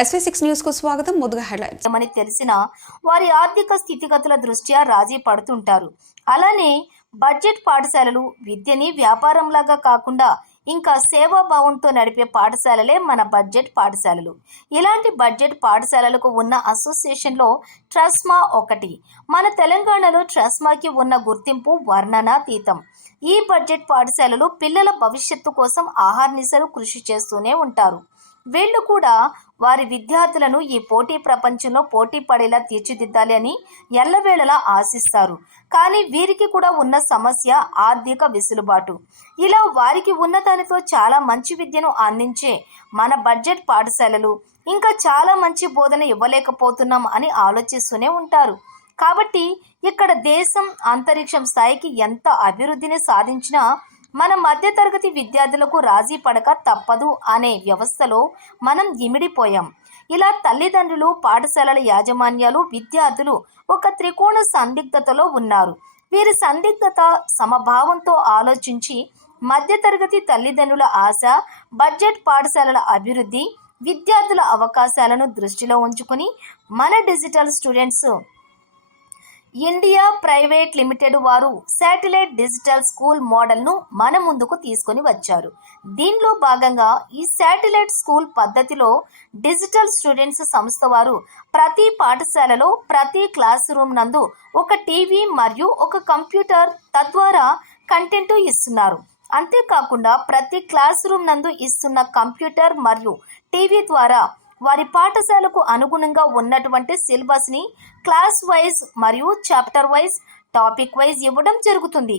SV6 news కు స్వాగతం. ముందుగా హెడ్లైన్స్. మనకి తెలిసిన వారి ఆర్థిక స్థితిగతుల దృష్ట్యా రాజీ పడుతుంటారు. అలానే బడ్జెట్ పాఠశాలలు విద్యని వ్యాపారంలాగా కాకుండా ఇంకా సేవాభావంతో నడిపే పాఠశాలలే మన బడ్జెట్ పాఠశాలలు. ఇలాంటి బడ్జెట్ పాఠశాలలకు ఉన్న అసోసియేషన్లో ట్రస్మా ఒకటి. మన తెలంగాణలో ట్రస్మాకి ఉన్న గుర్తింపు వర్ణనాతీతం. ఈ బడ్జెట్ పాఠశాలలు పిల్లల భవిష్యత్తు కోసం ఆహార్నిశలు కృషి చేస్తూనే ఉంటారు. వీళ్ళు కూడా వారి విద్యార్థులను ఈ పోటీ ప్రపంచంలో పోటీ పడేలా తీర్చిదిద్దాలి అని ఎల్లవేళలా ఆశిస్తారు. కానీ వీరికి కూడా ఉన్న సమస్య ఆర్థిక వెసులుబాటు. ఇలా వారికి ఉన్న దానితో చాలా మంచి విద్యను అందించే మన బడ్జెట్ పాఠశాలలు ఇంకా చాలా మంచి బోధన ఇవ్వలేకపోతున్నాం అని ఆలోచిస్తూనే ఉంటారు. కాబట్టి ఇక్కడ దేశం అంతరిక్షం స్థాయికి ఎంత అభివృద్ధిని సాధించినా మన మధ్యతరగతి విద్యార్థులకు రాజీ పడక తప్పదు అనే వ్యవస్థలో మనం ఇమిడిపోయాం. ఇలా తల్లిదండ్రులు, పాఠశాలల యాజమాన్యాలు, విద్యార్థులు ఒక త్రికోణ సందిగ్ధతలో ఉన్నారు. వీరి సందిగ్ధత సమభావంతో ఆలోచించి మధ్యతరగతి తల్లిదండ్రుల ఆశ, బడ్జెట్ పాఠశాలల అభివృద్ధి, విద్యార్థుల అవకాశాలను దృష్టిలో ఉంచుకుని మన digital students India private limited వారు శాటిలైట్ డిజిటల్ స్కూల్ మోడల్ను మన ముందుకు తీసుకొని వచ్చారు. దీనిలో భాగంగా ఈ శాటిలైట్ స్కూల్ పద్ధతిలో డిజిటల్ స్టూడెంట్స్ సంస్థ వారు ప్రతి పాఠశాలలో ప్రతి క్లాస్ రూమ్ నందు ఒక టీవీ మరియు ఒక కంప్యూటర్ తద్వారా కంటెంట్ ఇస్తున్నారు. అంతేకాకుండా ప్రతి క్లాస్ రూమ్ నందు ఇస్తున్న కంప్యూటర్ మరియు టీవీ ద్వారా వారి పాఠశాలకు అనుగుణంగా ఉన్నటువంటి సిలబస్ని క్లాస్ వైజ్ మరియు చాప్టర్ వైజ్, టాపిక్ వైజ్ ఇవ్వడం జరుగుతుంది.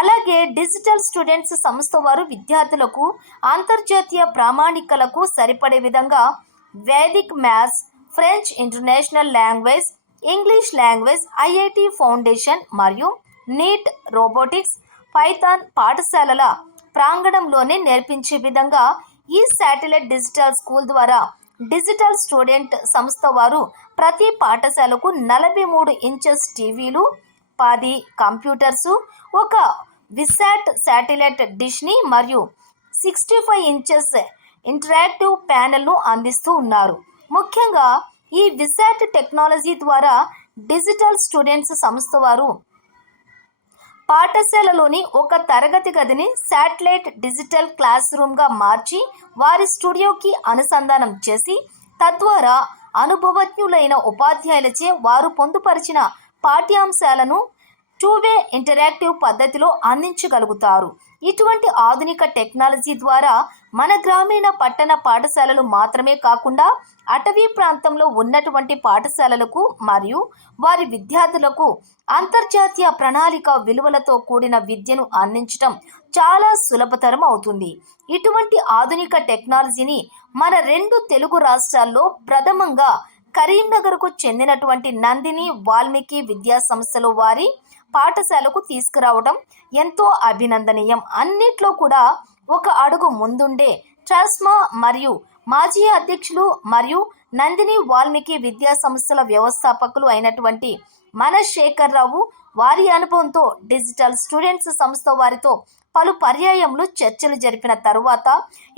అలాగే డిజిటల్ స్టూడెంట్స్ సంస్థ వారు విద్యార్థులకు అంతర్జాతీయ ప్రామాణికలకు సరిపడే విధంగా Vedic maths, French international language, English language, IIT foundation మరియు నీట్, రోబోటిక్స్, పైథాన్ పాఠశాలల ప్రాంగణంలోనే నేర్పించే విధంగా ఈ శాటిలైట్ డిజిటల్ స్కూల్ ద్వారా డిజిటల్ స్టూడెంట్ సంస్థ వారు ప్రతి పాఠశాలకు 43 ఇంచెస్ టీవీలు, 10 కంప్యూటర్సు, ఒక విశాట్ శాటిలైట్ డిష్ని మరియు 65 ఇంచెస్ ఇంటరాక్టివ్ ప్యానెల్ను అందిస్తూ ఉన్నారు. ముఖ్యంగా ఈ విశాట్ టెక్నాలజీ ద్వారా డిజిటల్ స్టూడెంట్స్ సంస్థ వారు పాఠశాలలోని ఒక తరగతి గదిని శాటిలైట్ డిజిటల్ క్లాస్ రూమ్గా మార్చి వారి స్టూడియోకి అనుసంధానం చేసి తద్వారా అనుభవజ్ఞులైన ఉపాధ్యాయులచే వారు పొందుపరిచిన పాఠ్యాంశాలను టూ-వే ఇంటరాక్టివ్ పద్ధతిలో అందించగలుగుతారు. ఇటువంటి ఆధునిక టెక్నాలజీ ద్వారా మన గ్రామీణ పట్టణ పాఠశాలలు మాత్రమే కాకుండా అటవీ ప్రాంతంలో ఉన్నటువంటి పాఠశాలలకు మరియు వారి విద్యార్థులకు అంతర్జాతీయ ప్రణాళిక విలువలతో కూడిన విద్యను అందించడం చాలా సులభతరం అవుతుంది. ఇటువంటి ఆధునిక టెక్నాలజీని మన 2 తెలుగు రాష్ట్రాల్లో ప్రథమంగా కరీంనగర్కు చెందినటువంటి నందిని వాల్మీకి విద్యా సంస్థలు వారి పాఠశాలకు తీసుకురావడం ఎంతో అభినందనీయం. అన్నిట్లో కూడా ఒక అడుగు ముందుండే ట్రస్మా మరియు మాజీ అధ్యక్షులు మరియు నందిని వాల్మీకి విద్యా సంస్థల వ్యవస్థాపకులు అయినటువంటి మన శేఖర్ రావు వారి అనుభవంతో డిజిటల్ స్టూడెంట్స్ సంస్థ వారితో పలు పర్యాయములు చర్చలు జరిపిన తరువాత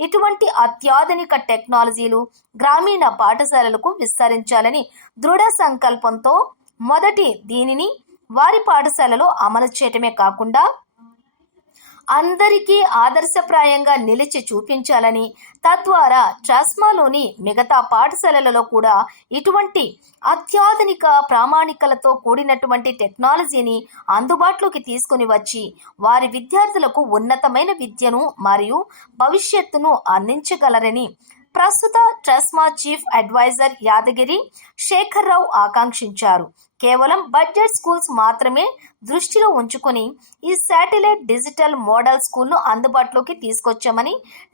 ఇటువంటి అత్యాధునిక టెక్నాలజీలు గ్రామీణ పాఠశాలలకు విస్తరించాలని దృఢ సంకల్పంతో మొదటి దీనిని వారి పాఠశాలలో అమలు చేయటమే కాకుండా అందరికీ ఆదర్శప్రాయంగా నిలిచి చూపించాలని, తద్వారా ట్రస్మాలోని మిగతా పాఠశాలలలో కూడా ఇటువంటి అత్యాధునిక ప్రామాణికలతో కూడినటువంటి టెక్నాలజీని అందుబాటులోకి తీసుకుని వచ్చి వారి విద్యార్థులకు ఉన్నతమైన విద్యను మరియు భవిష్యత్తును అందించగలరని ప్రస్తుత ట్రస్మా చీఫ్ అడ్వైజర్ యాదగిరి శేఖర్ రావు ఆకాంక్షించారు. కేవలం బడ్జెట్ స్కూల్స్ మాత్రమే దృష్టిలో ఉంచుకొని ఈ శాటిలైట్ డిజిటల్ మోడల్ స్కూల్ను అందుబాటులోకి తీసుకొచ్చామని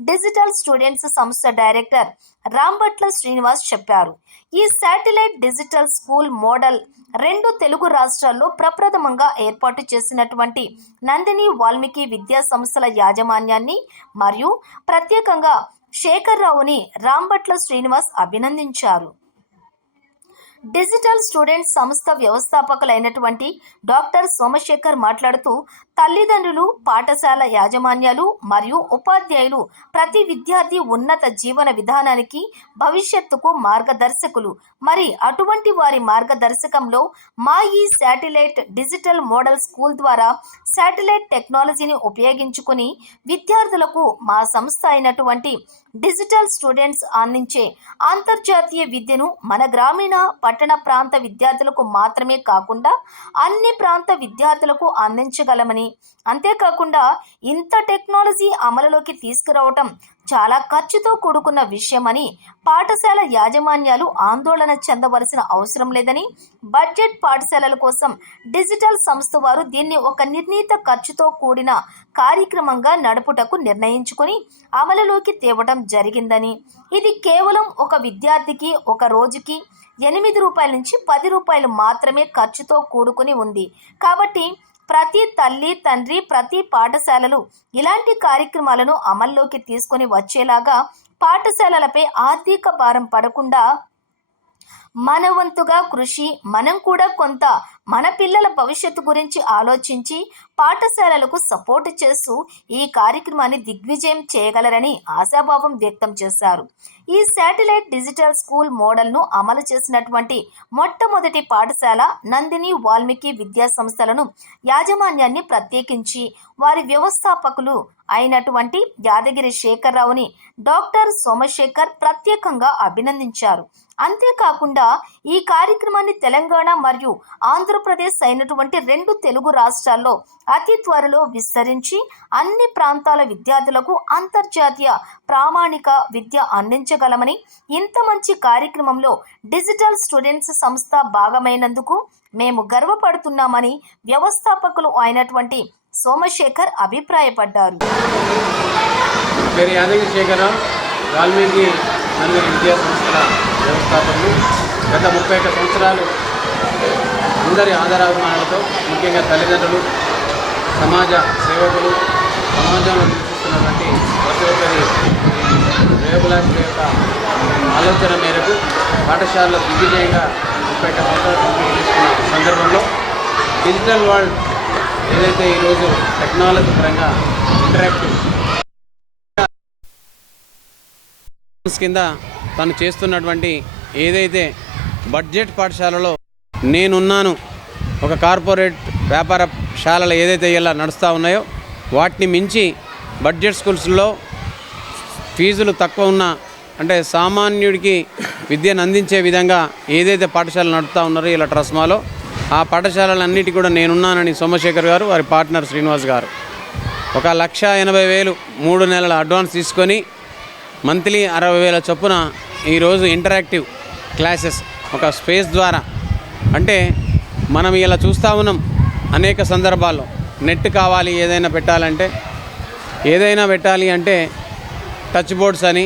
డిజిటల్ స్టూడెంట్స్ సంస్థ డైరెక్టర్ రాంబట్ల శ్రీనివాస్ చెప్పారు. ఈ satellite digital school model 2 Telugu రాష్ట్రాల్లో ప్రప్రథమంగా ఏర్పాటు చేసినటువంటి నందిని వాల్మీకి విద్యా సంస్థల యాజమాన్యాన్ని మరియు ప్రత్యేకంగా శేఖర్ రావుని రాంబట్ల శ్రీనివాస్ అభినందించారు. డిజిటల్ స్టూడెంట్స్ సంస్థ వ్యవస్థాపకులైనటువంటి డాక్టర్ సోమశేఖర్ మాట్లాడుతూ తల్లిదండ్రులు, పాఠశాల యాజమాన్యాలు మరియు ఉపాధ్యాయులు ప్రతి విద్యార్థి ఉన్నత జీవన విధానానికి, భవిష్యత్తుకు మార్గదర్శకులు. మరి అటువంటి వారి మార్గదర్శకంలో మా ఈ శాటిలైట్ డిజిటల్ మోడల్ స్కూల్ ద్వారా శాటిలైట్ టెక్నాలజీని ఉపయోగించుకుని విద్యార్థులకు మా సంస్థ అయినటువంటి డిజిటల్ స్టూడెంట్స్ అందించే అంతర్జాతీయ విద్యను మన గ్రామీణ, పట్టణ ప్రాంత విద్యార్థులకు మాత్రమే కాకుండా అన్ని ప్రాంత విద్యార్థులకు అందించగలమని, అంతేకాకుండా ఇంత టెక్నాలజీ అమలులోకి తీసుకురావటం చాలా ఖర్చుతో కూడుకున్న విషయమని, పాఠశాల యాజమాన్యాలు ఆందోళన చెందవలసిన అవసరం లేదని, బడ్జెట్ పాఠశాలల కోసం డిజిటల్ సంస్థ వారు దీన్ని ఒక నిర్ణీత ఖర్చుతో కూడిన కార్యక్రమంగా నడుపుటకు నిర్ణయించుకుని అమలులోకి తేవటం జరిగిందని, ఇది కేవలం ఒక విద్యార్థికి ఒక రోజుకి 8 రూపాయల నుంచి 10 రూపాయలు మాత్రమే ఖర్చుతో కూడుకుని ఉంది. కాబట్టి ప్రతి తల్లి, తండ్రి, ప్రతి పాఠశాలలు ఇలాంటి కార్యక్రమాలను అమల్లోకి తీసుకొని వచ్చేలాగా పాఠశాలలపై ఆర్థిక భారం పడకుండా మన వంతుగా కృషి, మనం కూడా కొంత మన పిల్లల భవిష్యత్తు గురించి ఆలోచించి పాఠశాలలకు సపోర్ట్ చేస్తూ ఈ కార్యక్రమాన్ని దిగ్విజయం చేయగలరని ఆశాభావం వ్యక్తం చేశారు. ఈ శాటిలైట్ డిజిటల్ స్కూల్ మోడల్ను అమలు చేసినటువంటి మొట్టమొదటి పాఠశాల నందిని వాల్మీకి విద్యా సంస్థలను యాజమాన్యాన్ని ప్రత్యేకించి వారి వ్యవస్థాపకులు అయినటువంటి యాదగిరి శేఖర్రావుని డాక్టర్ సోమశేఖర్ ప్రత్యేకంగా అభినందించారు. అంతేకాకుండా ఈ కార్యక్రమాన్ని తెలంగాణ మరియు ఆంధ్రప్రదేశ్ అయినటువంటి 2 తెలుగు రాష్ట్రాల్లో అతి త్వరలో విస్తరించి అన్ని ప్రాంతాల విద్యార్థులకు అంతర్జాతీయ ప్రామాణిక విద్య అందించగలమని, ఇంత మంచి కార్యక్రమంలో డిజిటల్ స్టూడెంట్స్ సంస్థ భాగమైనందుకు మేము గర్వపడుతున్నామని వ్యవస్థాపకులు అయినటువంటి సోమశేఖర్ అభిప్రాయపడ్డారు. వాల్మీకి నందిని విద్యా సంస్థల వ్యవస్థాపకులు. గత 31 సంవత్సరాలు అందరి ఆధారాభిమానాలతో, ముఖ్యంగా తల్లిదండ్రులు, సమాజ సేవకులు, సమాజంలో నివసిస్తున్నటువంటి ప్రతి ఒక్కరి శ్రేయోభిలాషుల యొక్క ఆలోచన మేరకు పాఠశాలలో దిగ్విజయంగా 31 సంవత్సరాలు కంప్లీట్ చేసుకున్న సందర్భంలో డిజిటల్ వరల్డ్ ఏదైతే ఈరోజు టెక్నాలజీ పరంగా ఇంటరాక్టివ్ కింద తను చేస్తున్నటువంటి ఏదైతే బడ్జెట్ పాఠశాలలో నేనున్నాను, ఒక కార్పొరేట్ వ్యాపార శాలలు ఏదైతే ఇలా నడుస్తూ ఉన్నాయో వాటిని మించి బడ్జెట్ స్కూల్స్లో ఫీజులు తక్కువ ఉన్న, అంటే సామాన్యుడికి విద్యను అందించే విధంగా ఏదైతే పాఠశాలలు నడుపుతూ ఉన్నారో ఇలా ట్రస్మాలో, ఆ పాఠశాలలన్నిటి కూడా నేనున్నానని సోమశేఖర్ గారు, వారి పార్ట్నర్ శ్రీనివాస్ గారు 1,80,000 3 నెలల అడ్వాన్స్ తీసుకొని మంత్లీ 60,000 చొప్పున ఈరోజు ఇంటరాక్టివ్ క్లాసెస్ ఒక స్పేస్ ద్వారా, అంటే మనం ఇలా చూస్తూ ఉన్నాం అనేక సందర్భాల్లో నెట్ కావాలి, ఏదైనా పెట్టాలి అంటే టచ్ బోర్డ్స్ అని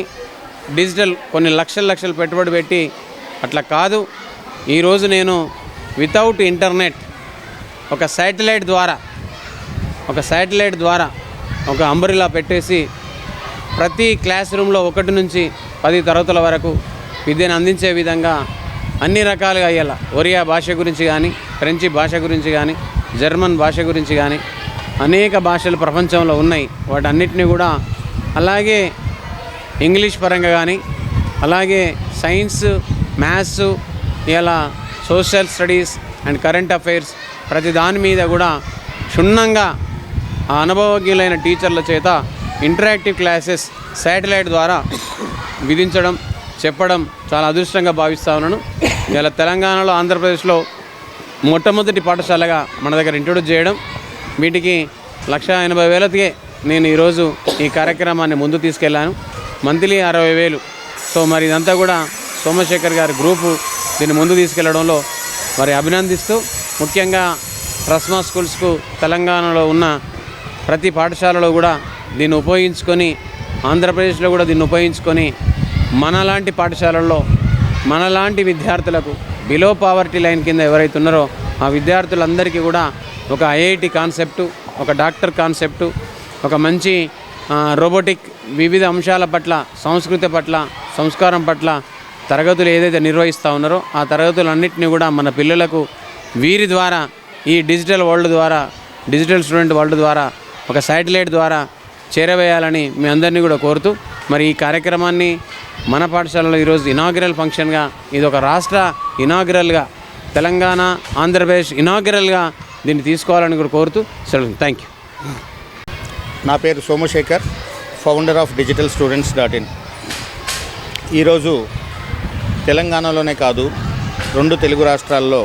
డిజిటల్ కొన్ని లక్షలు పెట్టుబడి పెట్టి అట్లా కాదు. ఈరోజు నేను వితౌట్ ఇంటర్నెట్ ఒక శాటిలైట్ ద్వారా ఒక అంబ్రెల్లా పెట్టేసి ప్రతి క్లాస్ రూమ్లో 1 నుంచి 10 తరగతుల వరకు విద్యను అందించే విధంగా అన్ని రకాలుగా అయ్యేలా, ఒరియా భాష గురించి కానీ, ఫ్రెంచి భాష గురించి కానీ, జర్మన్ భాష గురించి కానీ అనేక భాషలు ప్రపంచంలో ఉన్నాయి. వాటన్నిటిని కూడా అలాగే ఇంగ్లీష్ పరంగా కానీ, అలాగే సైన్స్, మ్యాథ్స్, ఇలా social studies and current affairs ప్రతి దాని మీద కూడా క్షుణ్ణంగా ఆ అనుభవజ్ఞులైన టీచర్ల చేత ఇంటరాక్టివ్ క్లాసెస్ శాటిలైట్ ద్వారా విధించడం, చెప్పడం చాలా అదృష్టంగా భావిస్తూ ఉన్నాను. ఇలా తెలంగాణలో, ఆంధ్రప్రదేశ్లో మొట్టమొదటి పాఠశాలగా మన దగ్గర ఇంట్రొడ్యూస్ చేయడం, వీటికి 1,80,000కే నేను ఈరోజు ఈ కార్యక్రమాన్ని ముందు తీసుకెళ్ళాను. మంత్లీ 60,000. సో మరి ఇదంతా కూడా సోమశేఖర్ గారి గ్రూపు దీన్ని ముందు తీసుకెళ్లడంలో మరి అభినందిస్తూ, ముఖ్యంగా ట్రస్మా స్కూల్స్కు తెలంగాణలో ఉన్న ప్రతి పాఠశాలలో కూడా దీన్ని ఉపయోగించుకొని, ఆంధ్రప్రదేశ్లో కూడా దీన్ని ఉపయోగించుకొని మనలాంటి పాఠశాలల్లో మనలాంటి విద్యార్థులకు బిలో పావర్టీ లైన్ కింద ఎవరైతే ఉన్నారో ఆ విద్యార్థులందరికీ కూడా ఒక ఐఐటి కాన్సెప్టు, ఒక డాక్టర్ కాన్సెప్టు, ఒక మంచి రోబోటిక్ వివిధ అంశాల పట్ల, సంస్కృతి పట్ల, సంస్కారం పట్ల తరగతులు ఏదైతే నిర్వహిస్తూ ఉన్నారో ఆ తరగతులన్నింటినీ కూడా మన పిల్లలకు వీరి ద్వారా ఈ డిజిటల్ వరల్డ్ ద్వారా డిజిటల్ స్టూడెంట్ వరల్డ్ ద్వారా ఒక శాటిలైట్ ద్వారా చేరవేయాలని మీ అందరినీ కూడా కోరుతూ మరి ఈ కార్యక్రమాన్ని మన పాఠశాలలో ఈరోజు ఇనాగ్రల్ ఫంక్షన్గా ఇది ఒక రాష్ట్ర ఇనాగ్రల్గా తెలంగాణ ఆంధ్రప్రదేశ్ ఇనాగ్రల్గా దీన్ని తీసుకోవాలని కూడా కోరుతూ సెలవు. Thank you. నా పేరు సోమశేఖర్, ఫౌండర్ ఆఫ్ డిజిటల్ స్టూడెంట్స్.in. ఈరోజు తెలంగాణలోనే కాదు 2 తెలుగు రాష్ట్రాల్లో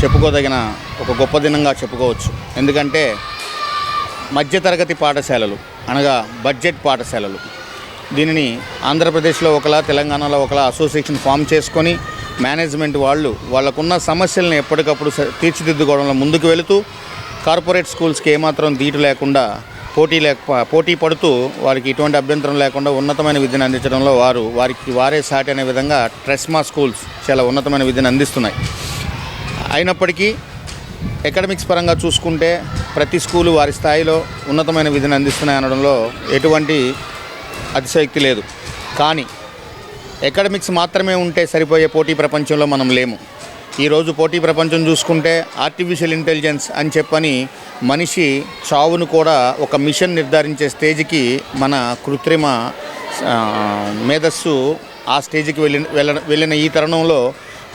చెప్పుకోదగిన ఒక గొప్ప దినంగా చెప్పుకోవచ్చు. ఎందుకంటే మధ్యతరగతి పాఠశాలలు అనగా బడ్జెట్ పాఠశాలలు, దీనిని ఆంధ్రప్రదేశ్లో ఒకలా తెలంగాణలో ఒకలా అసోసియేషన్ ఫామ్ చేసుకొని మేనేజ్మెంట్ వాళ్ళకున్న సమస్యలను ఎప్పటికప్పుడు తీర్చిదిద్దుకోవడంలో ముందుకు వెళుతూ కార్పొరేట్ స్కూల్స్కి ఏమాత్రం దీటు లేకుండా పోటీ పడుతూ వారికి ఎటువంటి అభ్యంతరం లేకుండా ఉన్నతమైన విద్యను అందించడంలో వారికి వారే సాటి అనే విధంగా ట్రెస్మా స్కూల్స్ చాలా ఉన్నతమైన విద్యను అందిస్తున్నాయి. అయినప్పటికీ అకాడమిక్స్ పరంగా చూసుకుంటే ప్రతి స్కూలు వారి స్థాయిలో ఉన్నతమైన విద్యను అందిస్తున్నాయి అనడంలో ఎటువంటి అతిశయోక్తి లేదు. కానీ అకాడమిక్స్ మాత్రమే ఉంటే సరిపోయే పోటీ ప్రపంచంలో మనం లేము. ఈరోజు పోటీ ప్రపంచం చూసుకుంటే ఆర్టిఫిషియల్ ఇంటెలిజెన్స్ అని చెప్పని మనిషి చావును కూడా ఒక మిషన్ నిర్ధారించే స్టేజ్కి మన కృత్రిమ మేధస్సు ఆ స్టేజ్కి వెళ్ళిన ఈ తరుణంలో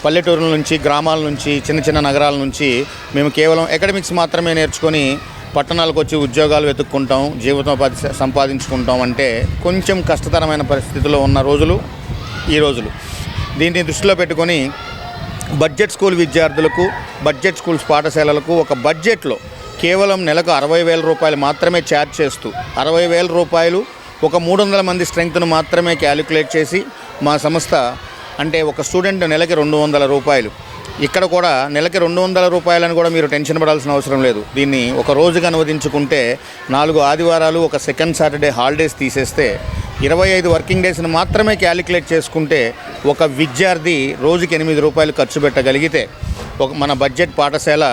పల్లెటూరుల నుంచి, గ్రామాల నుంచి, చిన్న చిన్న నగరాల నుంచి మేము కేవలం అకాడమిక్స్ మాత్రమే నేర్చుకొని పట్టణాలకు వచ్చి ఉద్యోగాలు వెతుక్కుంటాం, జీవితోపాధి సంపాదించుకుంటాం అంటే కొంచెం కష్టతరమైన పరిస్థితిలో ఉన్న రోజులు ఈ రోజులు. దీన్ని దృష్టిలో పెట్టుకొని బడ్జెట్ స్కూల్ విద్యార్థులకు, బడ్జెట్ స్కూల్స్ పాఠశాలలకు ఒక బడ్జెట్లో కేవలం నెలకు 60,000 రూపాయలు మాత్రమే ఛార్జ్ చేస్తూ 60,000 రూపాయలు ఒక 300 మంది స్ట్రెంగ్త్ను మాత్రమే క్యాలిక్యులేట్ చేసి మా సంస్థ అంటే ఒక స్టూడెంట్ నెలకి 200 రూపాయలు. ఇక్కడ కూడా నెలకి 200 రూపాయలని కూడా మీరు టెన్షన్ పడాల్సిన అవసరం లేదు. దీన్ని ఒక రోజుగా అనువదించుకుంటే 4 ఆదివారాలు, ఒక సెకండ్ సాటర్డే హాలిడేస్ తీసేస్తే 25 వర్కింగ్ డేస్ని మాత్రమే క్యాలిక్యులేట్ చేసుకుంటే ఒక విద్యార్థి రోజుకి 8 రూపాయలు ఖర్చు పెట్టగలిగితే మన బడ్జెట్ పాఠశాల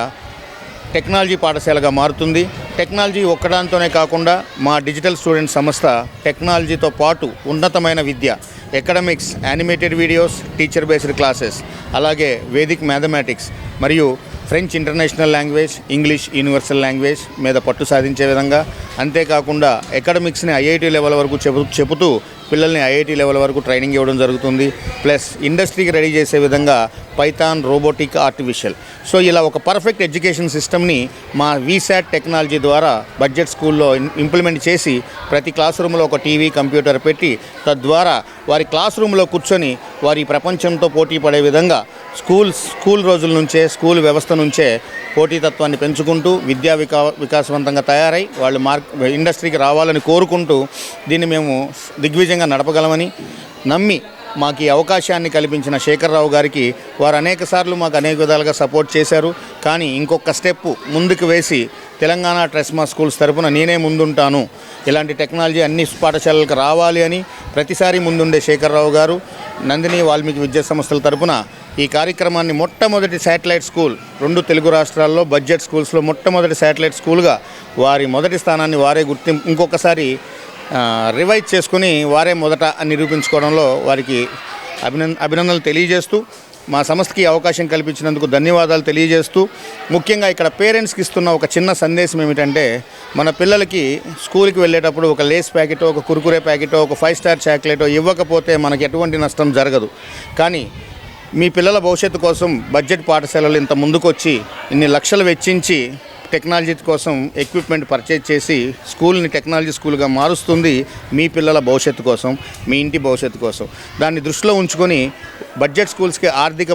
టెక్నాలజీ పాఠశాలగా మారుతుంది. టెక్నాలజీ ఒక్కదాంతోనే కాకుండా మా డిజిటల్ స్టూడెంట్ సంస్థ టెక్నాలజీతో పాటు ఉన్నతమైన విద్య, academics, animated videos, teacher based classes, అలాగే వేదిక్ మ్యాథమెటిక్స్ మరియు French international language, English universal language మీద పట్టు సాధించే విధంగా, అంతేకాకుండా అకాడమిక్స్ని ఐఐటి లెవెల్ వరకు చెబుతూ పిల్లల్ని ఐఐటి లెవెల్ వరకు ట్రైనింగ్ ఇవ్వడం జరుగుతుంది. ప్లస్ ఇండస్ట్రీకి రెడీ చేసే విధంగా పైథాన్, రోబోటిక్, ఆర్టిఫిషియల్. సో ఇలా ఒక పర్ఫెక్ట్ ఎడ్యుకేషన్ సిస్టమ్ని మా వీసాట్ టెక్నాలజీ ద్వారా బడ్జెట్ స్కూల్లో ఇంప్లిమెంట్ చేసి ప్రతి క్లాస్ రూమ్లో ఒక టీవీ, కంప్యూటర్ పెట్టి తద్వారా వారి క్లాస్ రూమ్లో కూర్చొని వారి ప్రపంచంతో పోటీ పడే విధంగా స్కూల్ రోజుల నుంచే, స్కూల్ వ్యవస్థ నుంచే పోటీతత్వాన్ని పెంచుకుంటూ విద్యా వికాసవంతంగా తయారై వాళ్ళు ఇండస్ట్రీకి రావాలని కోరుకుంటూ దీన్ని మేము దిగ్విజయంగా నడపగలమని నమ్మి మాకు ఈ అవకాశాన్ని కల్పించిన శేఖర్రావు గారికి వారు అనేక సార్లు మాకు అనేక విధాలుగా సపోర్ట్ చేశారు. కానీ ఇంకొక స్టెప్ ముందుకు వేసి తెలంగాణ ట్రెస్మా స్కూల్స్ తరపున నేనే ముందుంటాను, ఇలాంటి టెక్నాలజీ అన్ని పాఠశాలలకు రావాలి అని ప్రతిసారి ముందుండే శేఖర్రావు గారు నందిని వాల్మీకి విద్యా సంస్థల తరపున ఈ కార్యక్రమాన్ని మొట్టమొదటి శాటిలైట్ స్కూల్ 2 తెలుగు రాష్ట్రాల్లో బడ్జెట్ స్కూల్స్లో మొట్టమొదటి శాటిలైట్ స్కూల్గా వారి మొదటి స్థానాన్ని వారే ఇంకొకసారి రివైజ్ చేసుకుని వారే మొదట అని నిరూపించుకోవడంలో వారికి అభినందనలు తెలియజేస్తూ మా సంస్థకి అవకాశం కల్పించినందుకు ధన్యవాదాలు తెలియజేస్తూ ముఖ్యంగా ఇక్కడ పేరెంట్స్కి ఇస్తున్న ఒక చిన్న సందేశం ఏమిటంటే మన పిల్లలకి స్కూల్కి వెళ్ళేటప్పుడు ఒక లేస్ ప్యాకెటో, ఒక కుర్కురే ప్యాకెటో, ఒక 5 స్టార్ చాక్లెటో ఇవ్వకపోతే మనకి ఎటువంటి నష్టం జరగదు. కానీ మీ పిల్లల భవిష్యత్తు కోసం బడ్జెట్ పాఠశాలలు ఇంత ముందుకొచ్చి ఇన్ని లక్షలు వెచ్చించి టెక్నాలజీ కోసం ఎక్విప్మెంట్ పర్చేజ్ చేసి స్కూల్ని టెక్నాలజీ స్కూల్గా మారుస్తుంది మీ పిల్లల భవిష్యత్తు కోసం, మీ ఇంటి భవిష్యత్తు కోసం. దాన్ని దృష్టిలో ఉంచుకొని బడ్జెట్ స్కూల్స్కి ఆర్థిక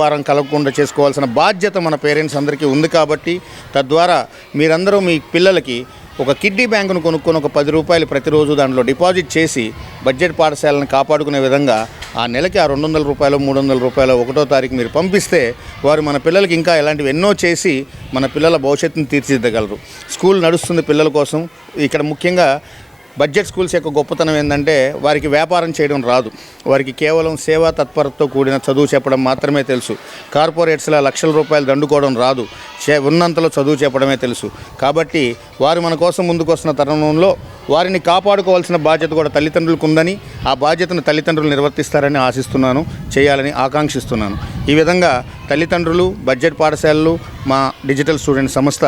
భారం కలగకుండా చేసుకోవాల్సిన బాధ్యత మన పేరెంట్స్ అందరికీ ఉంది. కాబట్టి తద్వారా మీరందరూ మీ పిల్లలకి ఒక కిడ్డీ బ్యాంకును కొనుక్కొని ఒక 10 రూపాయలు ప్రతిరోజు దాంట్లో డిపాజిట్ చేసి బడ్జెట్ పాఠశాలను కాపాడుకునే విధంగా ఆ నెలకి ఆ 200 రూపాయలు, 300 రూపాయలు 1వ తారీఖు మీరు పంపిస్తే వారు మన పిల్లలకి ఇంకా ఇలాంటివి ఎన్నో చేసి మన పిల్లల భవిష్యత్తును తీర్చిదిద్దగలరు. స్కూల్ నడుస్తుంది పిల్లల కోసం. ఇక్కడ ముఖ్యంగా బడ్జెట్ స్కూల్స్ యొక్క గొప్పతనం ఏంటంటే వారికి వ్యాపారం చేయడం రాదు. వారికి కేవలం సేవా తత్పరతతో కూడిన చదువు చెప్పడం మాత్రమే తెలుసు. కార్పొరేట్స్లా లక్షల రూపాయలు దండుకోవడం రాదు. ఉన్నంతలో చదువు చెప్పడమే తెలుసు. కాబట్టి వారు మన కోసం ముందుకు వస్తున్న తరుణంలో వారిని కాపాడుకోవాల్సిన బాధ్యత కూడా తల్లిదండ్రులకు ఉందని, ఆ బాధ్యతను తల్లిదండ్రులు నిర్వర్తిస్తారని ఆశిస్తున్నాను, చేయాలని ఆకాంక్షిస్తున్నాను. ఈ విధంగా తల్లిదండ్రులు, బడ్జెట్ పాఠశాలలు, మా డిజిటల్ స్టూడెంట్ సంస్థ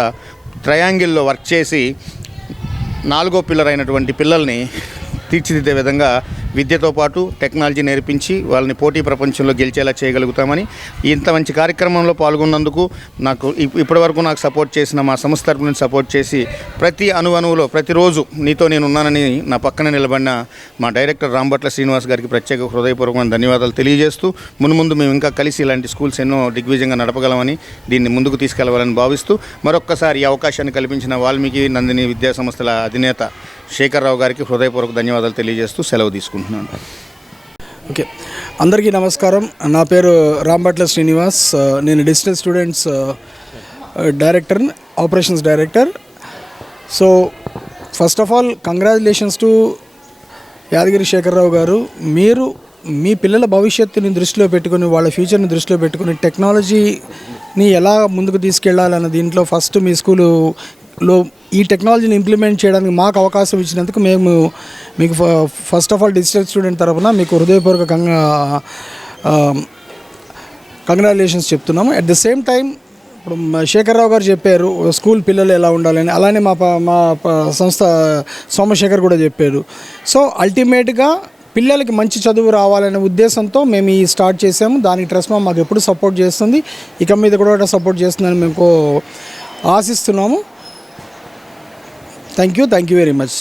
ట్రయాంగిల్లో వర్క్ చేసి 4వ పిల్లర్ అయినటువంటి పిల్లల్ని తీర్చిదిద్దే విధంగా విద్యతో పాటు టెక్నాలజీ నేర్పించి వాళ్ళని పోటీ ప్రపంచంలో గెలిచేలా చేయగలుగుతామని, ఇంత మంచి కార్యక్రమంలో పాల్గొన్నందుకు నాకు ఇప్పటివరకు నాకు సపోర్ట్ చేసిన మా సంస్థ తరపు నుంచి సపోర్ట్ చేసి ప్రతి అణువులో ప్రతిరోజు నీతో నేను ఉన్నానని నా పక్కన నిలబడిన మా డైరెక్టర్ రాంభట్ల శ్రీనివాస్ గారికి ప్రత్యేక హృదయపూర్వకమైన ధన్యవాదాలు తెలియజేస్తూ, మున్ముందు మేము ఇంకా కలిసి ఇలాంటి స్కూల్స్ ఎన్నో దిగ్విజయంగా నడపగలమని, దీన్ని ముందుకు తీసుకెళ్లవాలని భావిస్తూ మరొక్కసారి ఈ అవకాశాన్ని కల్పించిన వాల్మీకి నందిని విద్యా సంస్థల అధినేత శేఖర్రావు గారికి హృదయపూర్వక ధన్యవాదాలు తెలియజేస్తూ సెలవు తీసుకుంటున్నాను. ఓకే, అందరికీ నమస్కారం. నా పేరు రాంభట్ల శ్రీనివాస్. నేను digital students director, operations director. So first of all congratulations to Yadagiri Sekhar Rao గారు. మీరు మీ పిల్లల భవిష్యత్తుని దృష్టిలో పెట్టుకుని, వాళ్ళ ఫ్యూచర్ని దృష్టిలో పెట్టుకుని టెక్నాలజీని ఎలా ముందుకు తీసుకెళ్లాలన్న దీంట్లో ఫస్ట్ మీ స్కూలులో ఈ టెక్నాలజీని ఇంప్లిమెంట్ చేయడానికి మాకు అవకాశం ఇచ్చినందుకు మేము మీకు first of all digital student తరఫున మీకు హృదయపూర్వక కంగ్రాచులేషన్స్ చెప్తున్నాము. అట్ ద సేమ్ టైం ఇప్పుడు శేఖర్రావు గారు చెప్పారు స్కూల్ పిల్లలు ఎలా ఉండాలని, అలానే మా సంస్థ సోమశేఖర్ కూడా చెప్పారు. సో అల్టిమేట్గా పిల్లలకి మంచి చదువు రావాలనే ఉద్దేశంతో మేము ఈ స్టార్ట్ చేసాము. దానికి ట్రస్ట్ మాకు ఎప్పుడు సపోర్ట్ చేస్తుంది, ఇక మీద కూడా సపోర్ట్ చేస్తుందని మేము ఆశిస్తున్నాము. Thank you very much.